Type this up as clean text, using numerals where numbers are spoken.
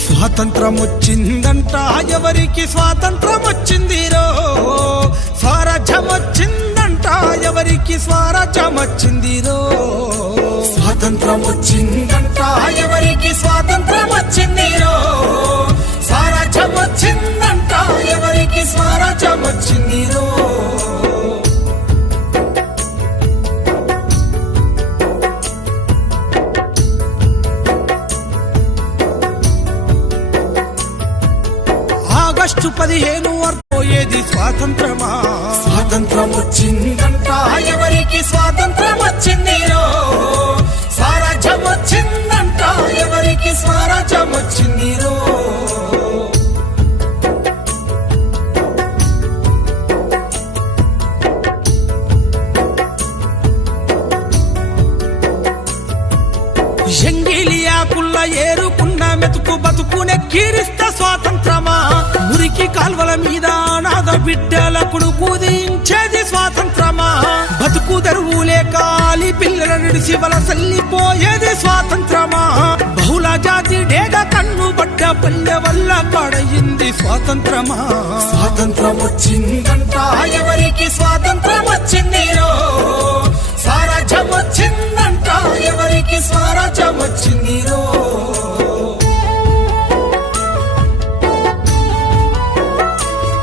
స్వాతంత్రం వచ్చిందంట ఎవరికి స్వాతంత్రం వచ్చిందిరో, స్వరాజ్యం వచ్చిందంట ఎవరికి స్వరాజ్యం వచ్చిందిరో. స్వాతంత్రం వచ్చిందంట ఎవరికి స్వాతంత్రం వచ్చిందిరో, స్వరాజ్యం వచ్చిందంట ఎవరికి స్వరాజ్యం వచ్చిందిరో. ఆగస్టు 15 అర్థమయ్యేది స్వాతంత్రమా. స్వాతంత్రం వచ్చిందంట ఎవరికి స్వాతంత్రం వచ్చిందిరో, స్వరాజ్యం వచ్చిందంట ఎవరికి స్వరాజ్యం వచ్చిందిరో. ఎంగిలి ఆకుల్ల ఏరుకున్న మెతుకు బతుకునే కీరిస్త స్వాతంత్రమా. మురికి కాల్వల మీద అనాథ బిడ్డలకు కుదించేది స్వాతంత్రమా. బతుకు తెరువులే కాలి పిల్లల నిడిసి వలసల్లిపోయేది స్వాతంత్రమా. బహుళ జాతి డేగ కన్ను బడ్డ పల్లె వల్ల పడయింది స్వాతంత్రమా. స్వాతంత్రం వచ్చిందంట ఎవరికి స్వాతంత్రం వచ్చిందిరో, స్వరాజ్యం వచ్చిందంట ఎవరికి స్వరాజ్యం వచ్చిందిరో.